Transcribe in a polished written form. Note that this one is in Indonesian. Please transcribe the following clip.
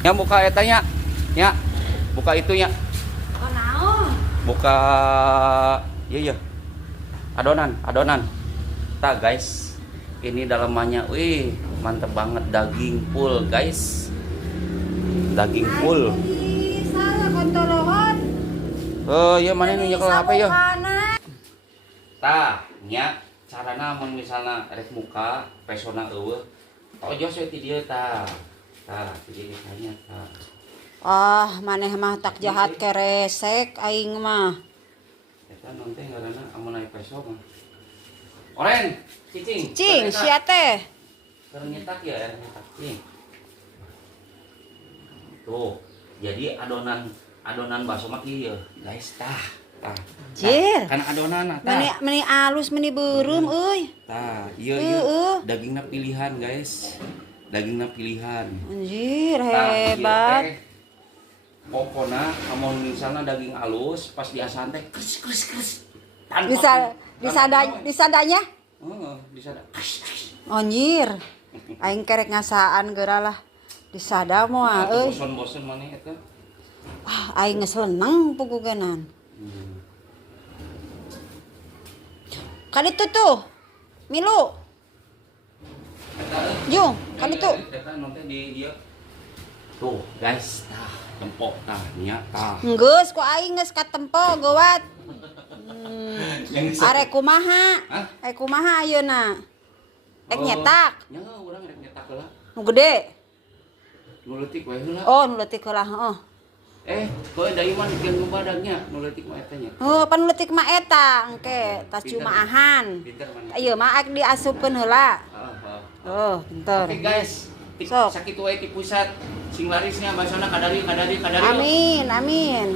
Yang buka etanya. Ya. Buka itunya. Oh, naon? Buka iya. Adonan. Tah, guys. Ini dalamannya. Wih, mantep banget, daging full, guys. Daging full. Saya kontolohan. Oh, iya mana nu nyekel HP ya? Sabukana. Tah, nya carana mun misalna rek muka pesona eueuh. Ojos we ti dieu tah. Tah, ti dieu tanya tah. Ah, maneh mah tak jahat keresek aing mah. Eta non teh ngaranna amun aya peso mah. Oren, cicing. Cing, sia teh. Keur nyetak ya, nyetak cing. Tuh, jadi adonan bakso mah kieu, guys, tah. Jir. Kan adonan tah. Meni alus meni beureum euy. Tah, iya. Dagingna pilihan, guys. Dagingna pilihan. Anjir, Tah, ieu hebat. teh pokona amun misalna daging alus pas diasan teh kres. Disadanya? Heeh, disada. Anjir. Aing kerek ngasaan geura lah. Disada moal euy. Bosen-bosen maneh eta. Ah, aing geus leunang puguganan. Kan itu tuh. Milu. Jung, kan itu. Eta nanti di ieu. Tuh, guys, tah, tempok tah, nya tah. Geus ku aing geus katempo geuwat. Arek kumaha? Hah? Arek kumaha ayeuna? Rek nyetak. Nya urang rek nyetak heula. Nu gede. Nu leutik we heula. Oh, nu leutik heula, heeh. Koe da iman dikeun nu badagnya, nu leutik mah eta nya. Oh, pan leutik mah eta, engke tas cumaahan. Pinter mana? Ieu mah ak diasupkeun heula. Heeh. Oh, pinter. Oke, guys. Sok. Sakitu we ti pusat. Sing larisnya basana kadari. Amin, amin.